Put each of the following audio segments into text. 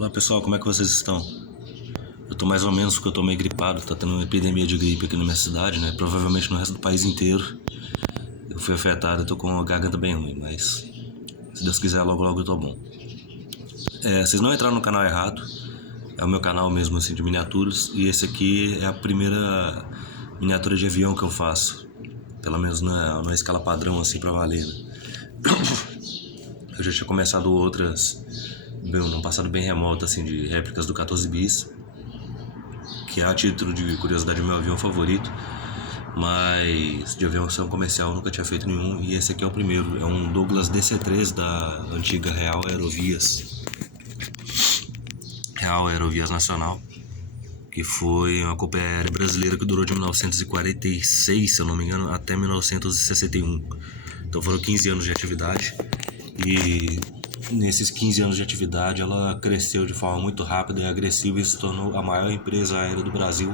Olá pessoal, como é que vocês estão? Eu tô mais ou menos porque eu tô meio gripado, tá tendo uma epidemia de gripe aqui na minha cidade, né? Provavelmente no resto do país inteiro. Eu fui afetado, eu tô com a garganta bem ruim, mas se Deus quiser, logo logo eu tô bom. Vocês não entraram no canal errado, é o meu canal mesmo assim de miniaturas, e esse aqui é a primeira miniatura de avião que eu faço. Pelo menos na escala padrão assim pra valer, né? Eu já tinha começado outras num passado bem remoto assim de réplicas do 14 bis, que é a título de curiosidade meu avião favorito, mas de aviação comercial eu nunca tinha feito nenhum, e esse aqui é o primeiro. É um Douglas DC-3 da antiga Real Aerovias Nacional, que foi uma companhia aérea brasileira que durou de 1946, se eu não me engano, até 1961. Então foram 15 anos de atividade, e nesses 15 anos de atividade ela cresceu de forma muito rápida e agressiva e se tornou a maior empresa aérea do Brasil,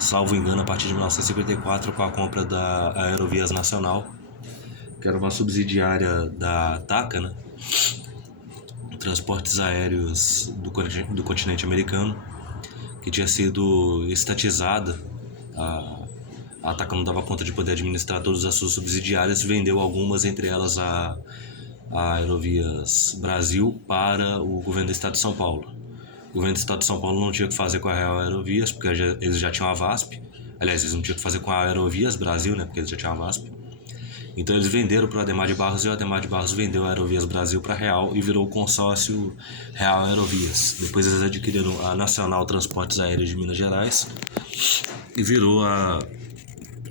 salvo engano, a partir de 1954, com a compra da Aerovias Nacional, que era uma subsidiária da TACA, né? Transportes Aéreos do continente americano, que tinha sido estatizada. A TACA não dava conta de poder administrar todas as suas subsidiárias, vendeu algumas, entre elas a Aerovias Brasil, para o governo do estado de São Paulo. O governo do estado de São Paulo não tinha o que fazer com a Real Aerovias, porque eles já tinham a VASP. Aliás, eles não tinham o que fazer com a Aerovias Brasil, né, porque eles já tinham a VASP. Então eles venderam para o Ademar de Barros, e o Ademar de Barros vendeu a Aerovias Brasil para a Real e virou o consórcio Real Aerovias. Depois eles adquiriram a Nacional Transportes Aéreos de Minas Gerais e virou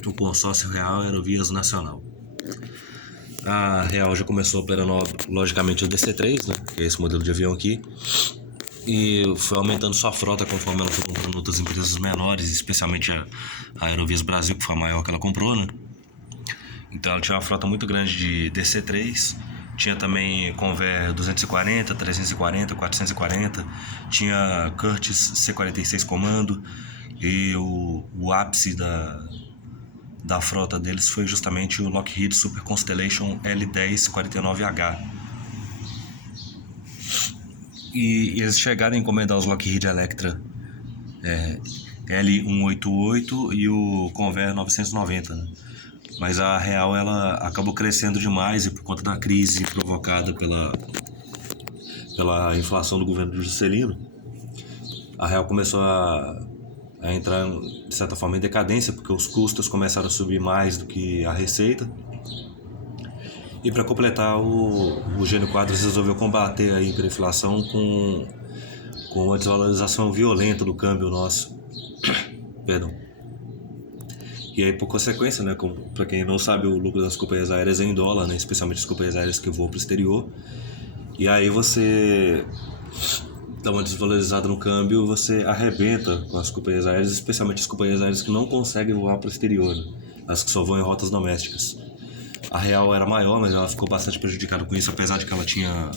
o consórcio Real Aerovias Nacional. A Real já começou operando, logicamente, o DC-3, né, que é esse modelo de avião aqui, e foi aumentando sua frota conforme ela foi comprando outras empresas menores, especialmente a Aerovias Brasil, que foi a maior que ela comprou, né? Então ela tinha uma frota muito grande de DC-3, tinha também Convair 240, 340, 440, tinha Curtiss C-46 Comando, e o ápice da frota deles foi justamente o Lockheed Super Constellation L10-49H. E eles chegaram a encomendar os Lockheed Electra L188 e o Convair 990, né? Mas a Real ela acabou crescendo demais, e por conta da crise provocada pela inflação do governo do Juscelino, a Real começou a entrar, de certa forma, em decadência, porque os custos começaram a subir mais do que a receita. E para completar, o Gênio Quadros resolveu combater a hiperinflação com uma desvalorização violenta do câmbio nosso. Perdão. E aí, por consequência, né, para quem não sabe, o lucro das companhias aéreas é em dólar, né, especialmente as companhias aéreas que voam para o exterior. E aí você dá uma desvalorizada no câmbio, você arrebenta com as companhias aéreas, especialmente as companhias aéreas que não conseguem voar para o exterior, né, as que só voam em rotas domésticas. A Real era maior, mas ela ficou bastante prejudicada com isso, apesar de que ela tinha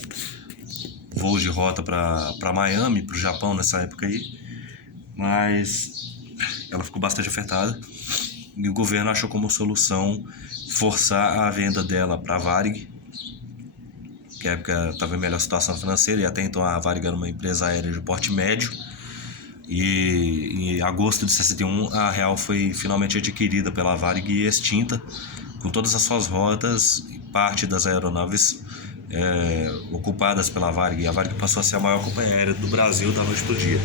voos de rota para Miami, para o Japão nessa época aí. Mas ela ficou bastante afetada. E o governo achou como solução forçar a venda dela para a Varig, que na época estava em melhor situação financeira, e até então a Varig era uma empresa aérea de porte médio. E em agosto de 61 a Real foi finalmente adquirida pela Varig e extinta, com todas as suas rotas e parte das aeronaves ocupadas pela Varig. E a Varig passou a ser a maior companhia aérea do Brasil da noite para o dia.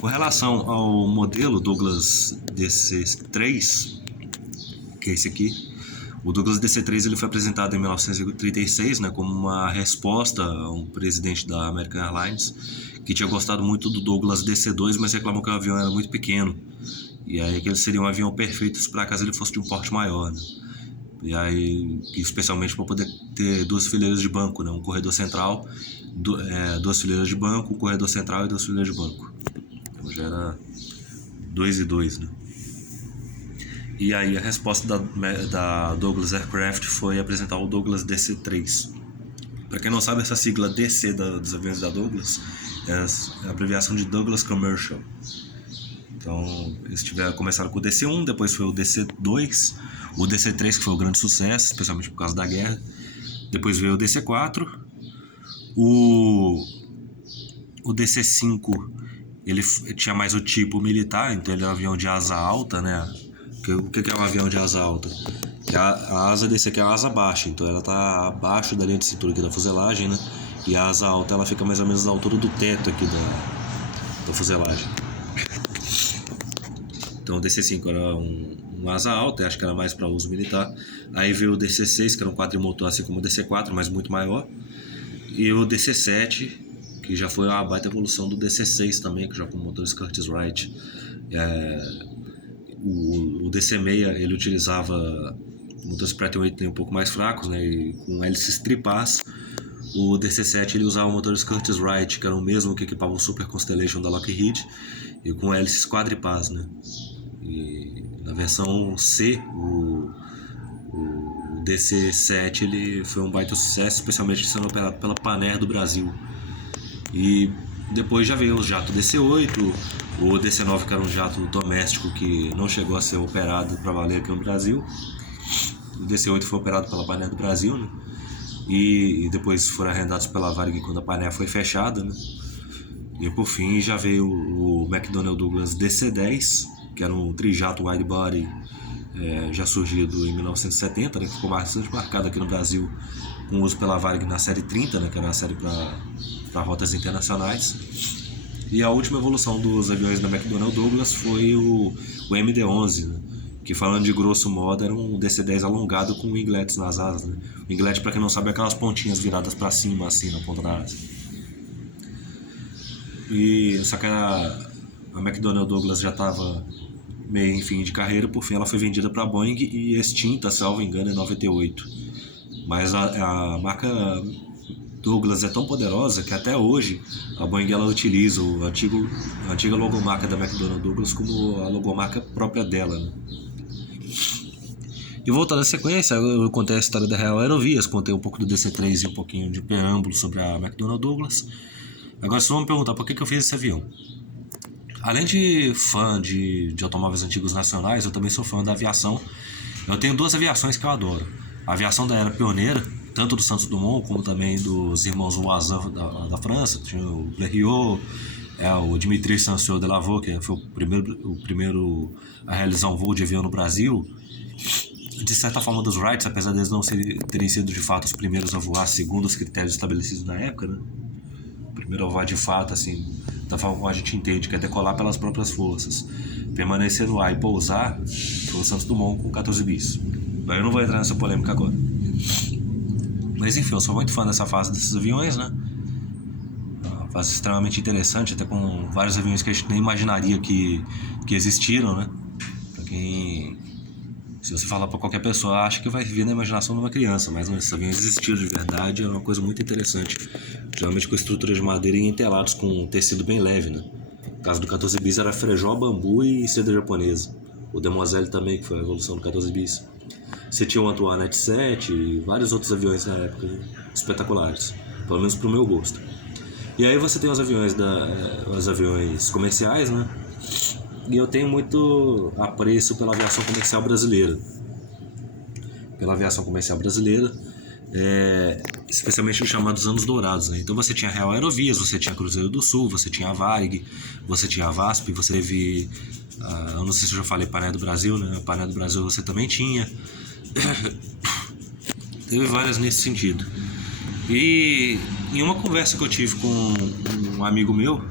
Com relação ao modelo Douglas DC-3, que é esse aqui, o Douglas DC-3 ele foi apresentado em 1936, né, como uma resposta a um presidente da American Airlines que tinha gostado muito do Douglas DC-2, mas reclamou que o avião era muito pequeno, e aí que ele seria um avião perfeito se por acaso ele fosse de um porte maior, né? E aí, especialmente para poder ter duas fileiras de banco, né, um corredor central, duas fileiras de banco, um corredor central e duas fileiras de banco. Então já era 2 e 2, né? E aí a resposta da Douglas Aircraft foi apresentar o Douglas DC-3. Para quem não sabe, essa sigla DC dos aviões da Douglas é a abreviação de Douglas Commercial. Então eles começaram com o DC-1, depois foi o DC-2, o DC-3, que foi o grande sucesso, especialmente por causa da guerra. Depois veio o DC-4, o O DC-5, ele tinha mais o tipo militar, então ele é um avião de asa alta, né? O que é um avião de asa alta? A asa desse aqui é uma asa baixa, então ela tá abaixo da linha de cintura aqui da fuselagem, né? E a asa alta ela fica mais ou menos na altura do teto aqui da fuselagem. Então o DC-5 era uma asa alta, acho que era mais para uso militar. Aí veio o DC-6, que era um quadrimotor assim como o DC-4, mas muito maior. E o DC-7, que já foi uma baita evolução do DC-6 também, que já com motores Curtiss-Wright. O DC-6 ele utilizava motores Pratt & Whitney um pouco mais fracos, né, e com hélices tripás. O DC-7 ele usava motores Curtiss-Wright, que eram o mesmo que equipavam o Super Constellation da Lockheed, e com hélices quadripás, né. E na versão C, o DC-7 ele foi um baita sucesso, especialmente sendo operado pela Panair do Brasil. E depois já veio o jato DC-8, o DC-9, que era um jato doméstico que não chegou a ser operado para valer aqui no Brasil. O DC-8 foi operado pela Panair do Brasil, né? E depois foram arrendados pela Varig quando a Panair foi fechada, né? E por fim já veio o McDonnell Douglas DC-10, que era um trijato widebody já surgido em 1970, né? Que ficou bastante marcado aqui no Brasil com uso pela Varig na série 30, né? Que era uma série para rotas internacionais. E a última evolução dos aviões da McDonnell Douglas foi o MD-11, né? Que, falando de grosso modo, era um DC-10 alongado com winglets nas asas, né? Winglet, para quem não sabe, é aquelas pontinhas viradas para cima, assim, na ponta da asa. E só que a McDonnell Douglas já estava meio em fim de carreira, por fim ela foi vendida para a Boeing e extinta, salvo engano, em 98. Mas a marca Douglas é tão poderosa que até hoje a Boeing ela utiliza a antiga logomarca da McDonnell Douglas como a logomarca própria dela, né? E voltando à sequência, eu contei a história da Real Aerovias, contei um pouco do DC-3 e um pouquinho de preâmbulo sobre a McDonnell Douglas. Agora vocês vão me perguntar por que eu fiz esse avião. Além de fã de automóveis antigos nacionais, eu também sou fã da aviação. Eu tenho duas aviações que eu adoro. A aviação da era pioneira, tanto do Santos Dumont como também dos irmãos Voisin da França. Tinha o Blériot, o Dimitri Sanson-Delavaux, que foi o primeiro a realizar um voo de avião no Brasil. De certa forma, dos Wrights, apesar deles não terem sido de fato os primeiros a voar segundo os critérios estabelecidos na época, né? O primeiro a voar de fato, assim, da forma como a gente entende, que é decolar pelas próprias forças, permanecer no ar e pousar, foi o Santos Dumont com 14 bis. Mas eu não vou entrar nessa polêmica agora. Mas enfim, eu sou muito fã dessa fase desses aviões, né? Uma fase extremamente interessante, até com vários aviões que a gente nem imaginaria que existiram, né? Pra quem... Se você falar para qualquer pessoa, acha que vai vir na imaginação de uma criança, mas esses aviões existiram de verdade, é uma coisa muito interessante. Geralmente com estrutura de madeira e entelados com um tecido bem leve, né? No caso do 14 bis era frejó, bambu e seda japonesa. O Demoiselle também, que foi a evolução do 14 bis. Você tinha o Antoinette 7 e vários outros aviões na época, né? Espetaculares, pelo menos pro meu gosto. E aí você tem os aviões comerciais, né? E eu tenho muito apreço pela aviação comercial brasileira. Especialmente os chamados anos dourados, né? Então você tinha a Real Aerovias, você tinha a Cruzeiro do Sul, você tinha a Varig, você tinha a VASP, você teve... eu não sei se eu já falei Panair do Brasil, né? A Panair do Brasil você também tinha. Teve várias nesse sentido. E em uma conversa que eu tive com um amigo meu,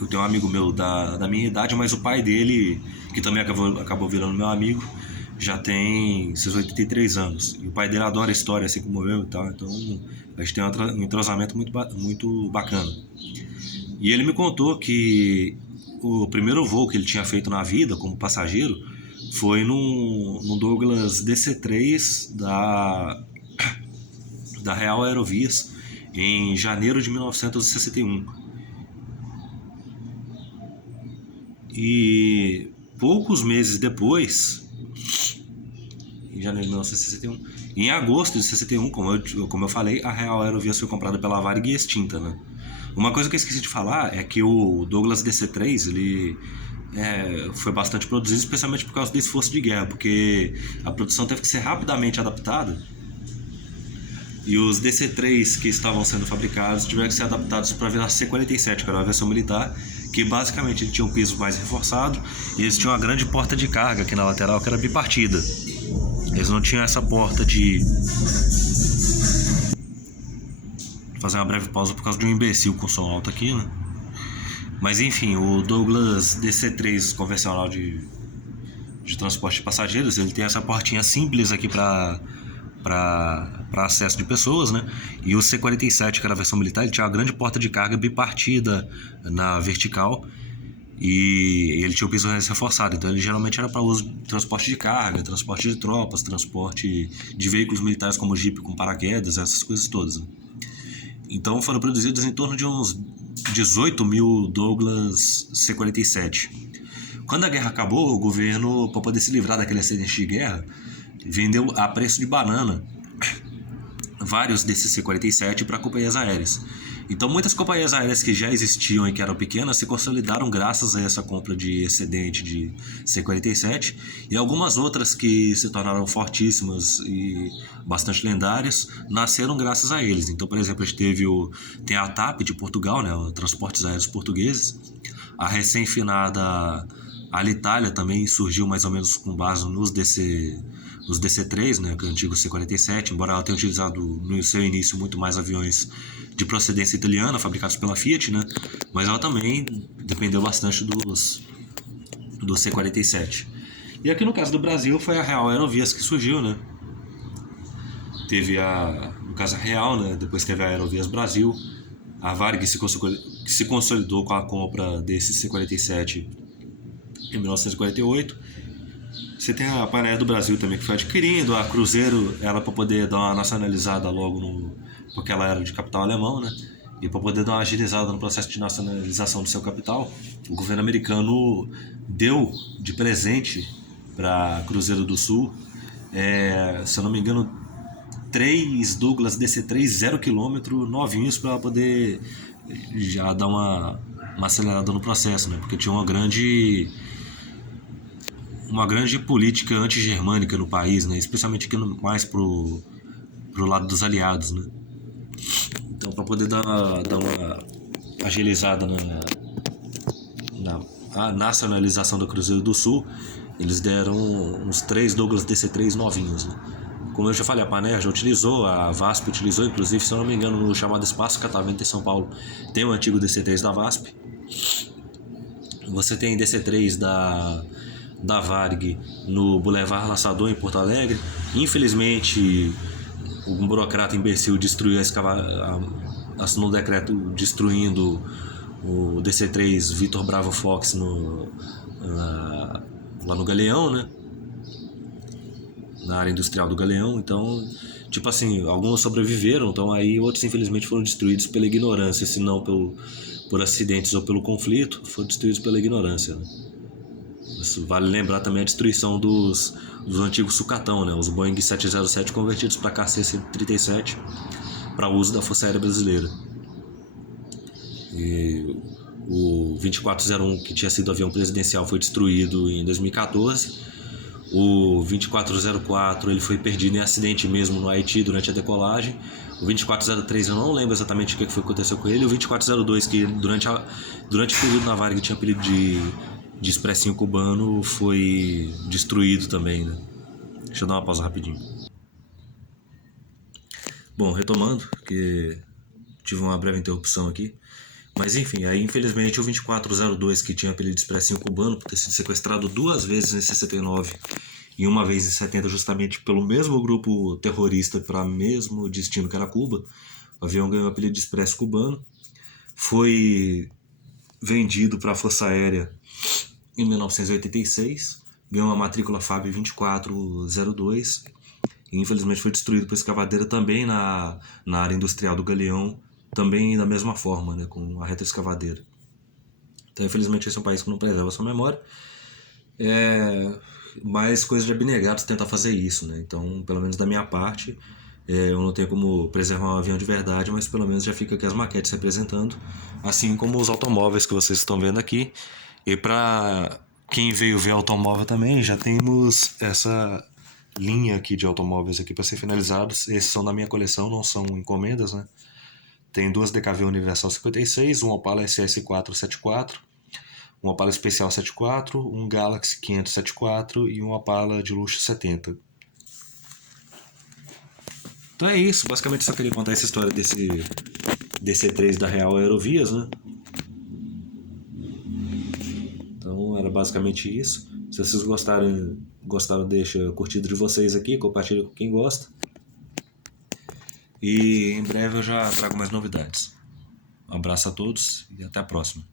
eu tenho um amigo meu da minha idade, mas o pai dele, que também acabou virando meu amigo, já tem seus 83 anos. E o pai dele adora história, assim como eu e tal. Então a gente tem um entrosamento muito bacana. E ele me contou que o primeiro voo que ele tinha feito na vida como passageiro foi num Douglas DC-3 da Real Aerovias em janeiro de 1961. E poucos meses depois, em janeiro de 1961, em agosto de 61, como eu falei, a Real Aerovias foi comprada pela Varig e extinta, né? Uma coisa que eu esqueci de falar é que o Douglas DC-3 ele foi bastante produzido, especialmente por causa do esforço de guerra, porque a produção teve que ser rapidamente adaptada E os DC-3 que estavam sendo fabricados tiveram que ser adaptados para virar C-47, que era uma versão militar, que basicamente ele tinha um piso mais reforçado e eles tinham uma grande porta de carga aqui na lateral que era bipartida. Eles não tinham essa porta de... Vou fazer uma breve pausa por causa de um imbecil com som alto aqui, né? Mas enfim, o Douglas DC-3 convencional de transporte de passageiros, ele tem essa portinha simples aqui para acesso de pessoas, né? E o C-47, que era a versão militar, ele tinha uma grande porta de carga bipartida na vertical e ele tinha o piso reforçado, então ele geralmente era para uso de transporte de carga, transporte de tropas, transporte de veículos militares como Jeep com paraquedas, essas coisas todas, né? Então foram produzidos em torno de uns 18 mil Douglas C-47. Quando a guerra acabou, o governo, para poder se livrar daquele acidente de guerra, vendeu a preço de banana vários desses C-47 para companhias aéreas. Então muitas companhias aéreas que já existiam e que eram pequenas se consolidaram graças a essa compra de excedente de C-47, e algumas outras que se tornaram fortíssimas e bastante lendárias nasceram graças a eles. Então, por exemplo, a gente tem a TAP de Portugal, né, os Transportes Aéreos Portugueses, a recém-finada Alitalia também surgiu mais ou menos com base nos DC-3, né, que é o antigo C-47, embora ela tenha utilizado no seu início muito mais aviões de procedência italiana, fabricados pela Fiat, né, mas ela também dependeu bastante do C-47. E aqui no caso do Brasil foi a Real Aerovias que surgiu, né? Teve no caso a Real, né, depois teve a Aerovias Brasil, a Varig que se consolidou com a compra desse C-47 em 1948. Você tem a Panair do Brasil também que foi adquirindo, a Cruzeiro, ela para poder dar uma nacionalizada logo porque ela era de capital alemão, né? E para poder dar uma agilizada no processo de nacionalização do seu capital, o governo americano deu de presente para Cruzeiro do Sul, se eu não me engano, 3 Douglas DC-3 0 km novinhos para poder já dar uma acelerada no processo, né? Porque tinha uma grande política anti-germânica no país, né? Especialmente aqui mais pro lado dos aliados, né? Então, para poder dar uma agilizada na nacionalização da Cruzeiro do Sul, eles deram uns 3 Douglas DC-3 novinhos, né? Como eu já falei, a Panair já utilizou, a VASP utilizou, inclusive, se eu não me engano, no chamado Espaço Catavento em São Paulo, tem o antigo DC-3 da VASP. Você tem DC-3 da Varig no Boulevard Laçador, em Porto Alegre. Infelizmente, um burocrata imbecil destruiu assinou um decreto destruindo o DC-3 Vitor Bravo Fox lá no Galeão, né? Na área industrial do Galeão. Então, tipo assim, alguns sobreviveram, então aí outros infelizmente foram destruídos pela ignorância, se não por acidentes ou pelo conflito, foram destruídos pela ignorância, né? Isso vale lembrar também a destruição dos antigos sucatão, né? Os Boeing 707 convertidos para KC-137 para uso da Força Aérea Brasileira. E o 2401, que tinha sido avião presidencial, foi destruído em 2014. O 2404 ele foi perdido em acidente mesmo no Haiti durante a decolagem. O 2403 eu não lembro exatamente o que aconteceu com ele. O 2402, que durante o período na Varig tinha apelido de expressinho cubano, foi destruído também, né? Deixa eu dar uma pausa rapidinho. Bom, retomando, que tive uma breve interrupção aqui. Mas enfim, aí infelizmente o 2402, que tinha apelido de expressinho cubano, por ter sido sequestrado 2 vezes em 69 e uma vez em 70, justamente pelo mesmo grupo terrorista para o mesmo destino que era Cuba, o avião ganhou o apelido de expresso cubano, foi vendido para a Força Aérea em 1986, ganhou uma matrícula FAB 2402 e infelizmente foi destruído por escavadeira também na área industrial do Galeão, também da mesma forma, né, com a retroescavadeira. Então, infelizmente, esse é um país que não preserva a sua memória. Mas coisa de abnegados tentar fazer isso, né? Então, pelo menos da minha parte, eu não tenho como preservar um avião de verdade, mas pelo menos já fica aqui as maquetes representando, assim como os automóveis que vocês estão vendo aqui. E para quem veio ver automóvel também, já temos linha aqui de automóveis aqui para ser finalizados. Esses são da minha coleção, não são encomendas, né? Tem duas DKV Universal 56, um Opala SS4 74, um Opala Especial 74, um Galaxy 500 74 e um Opala de luxo 70. Então é isso, basicamente só queria contar essa história desse E3 da Real Aerovias, né? Então era basicamente isso. Se vocês gostaram, deixa a curtida de vocês aqui, compartilha com quem gosta. E em breve eu já trago mais novidades. Um abraço a todos e até a próxima.